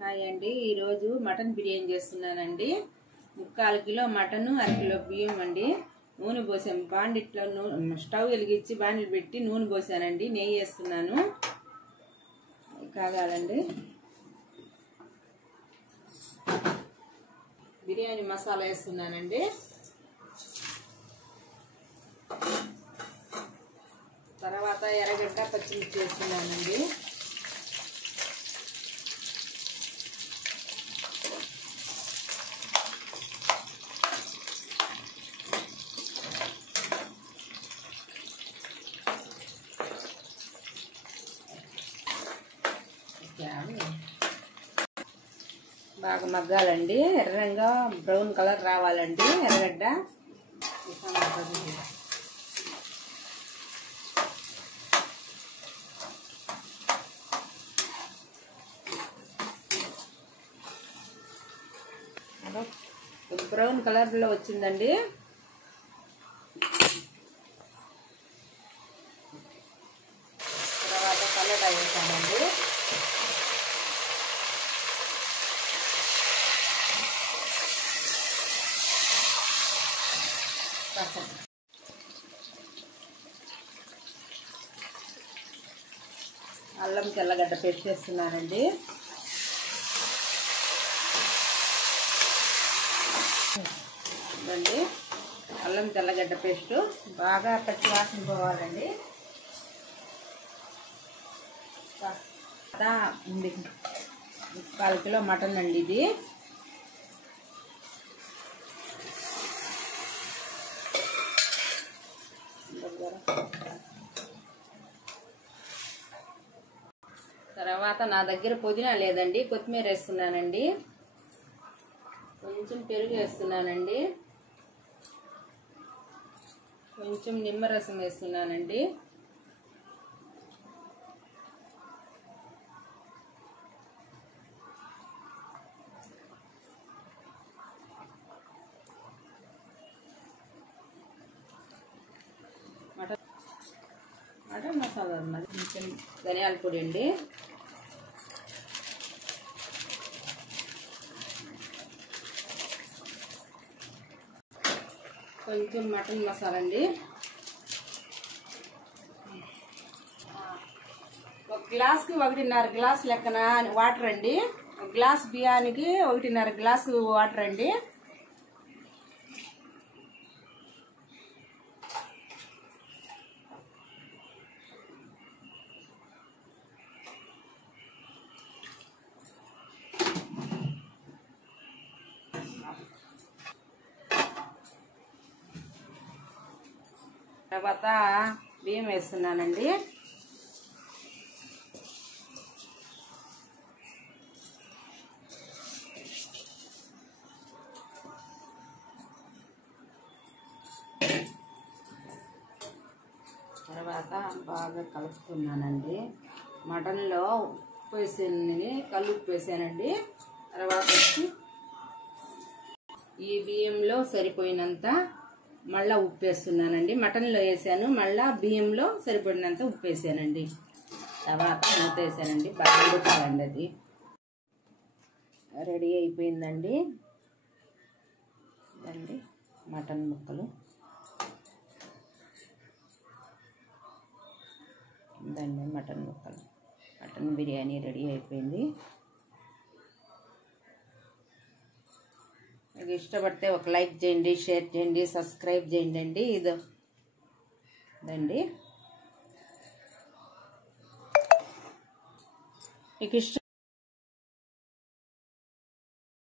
Hi అండి, ఈరోజు mutton biryani చేస్తున్నానండి. 3/4 కిలో మటన్, 1 కిలో బియ్యం అండి. నూనె పోసాను, బాండిట్లో స్టవ్ వెలిగించి బాండిల్ పెట్టి నూనె పోసానండి. నెయ్యి వేస్తున్నాను, కాగాలండి. బిర్యానీ మసాలా వేస్తున్నానండి. తర్వాత ఎర్రగడ్డ, పచ్చిమిర్చి వేస్తున్నానండి. బాగా మగ్గాలండి, ఎర్రంగా బ్రౌన్ కలర్ రావాలండి ఎర్రగడ్డ. బ్రౌన్ కలర్ లో వచ్చిందండి. తర్వాత టమాటా వేసానండి. అల్లం తెల్లగడ్డ పేస్ట్ వేస్తున్నానండి. ఇదండి అల్లం తెల్లగడ్డ పేస్ట్, బాగా పచ్చి వాసన పోవాలండి. 1/4 కిలో మటన్ అండి ఇది. తర్వాత నా దగ్గర పుదీనా లేదండి, కొత్తిమీర వేస్తున్నానండి. కొంచెం పెరుగు వేస్తున్నానండి. కొంచెం నిమ్మరసం వేస్తున్నానండి. మటన్ మసాలా కొంచెం ధనియాల పొడి అండి. కొంచెం మటన్ మసాలా అండి. 1 గ్లాస్కి 1.5 గ్లాస్ లెక్కన వాటర్ అండి. 1 గ్లాస్ బియ్యానికి 1.5 గ్లాసు వాటర్ అండి. తర్వాత బియ్యం వేస్తున్నానండి. తర్వాత బాగా కలుపుతున్నానండి. మటన్లో ఉప్పు వేసాను, కల్లుప్పు వేసానండి. తర్వాత వచ్చి ఈ బియ్యంలో సరిపోయినంత మళ్ళీ ఉప్పు వేస్తున్నానండి. మటన్లో వేసాను, మళ్ళీ బియ్యంలో సరిపడినంత ఉప్పు వేసానండి. తర్వాత మూత వేసానండి, బాగా ఉడకాలండి. అది రెడీ అయిపోయిందండి. ఇదండి మటన్ ముక్కలు. ఇదండి మటన్ ముక్కలు. మటన్ బిర్యానీ రెడీ అయిపోయింది. మీకు ఇష్టపడితే ఒక లైక్ చేయండి, షేర్ చేయండి, సబ్స్క్రైబ్ చేయండి. ఇదండి మీకు ఇష్టం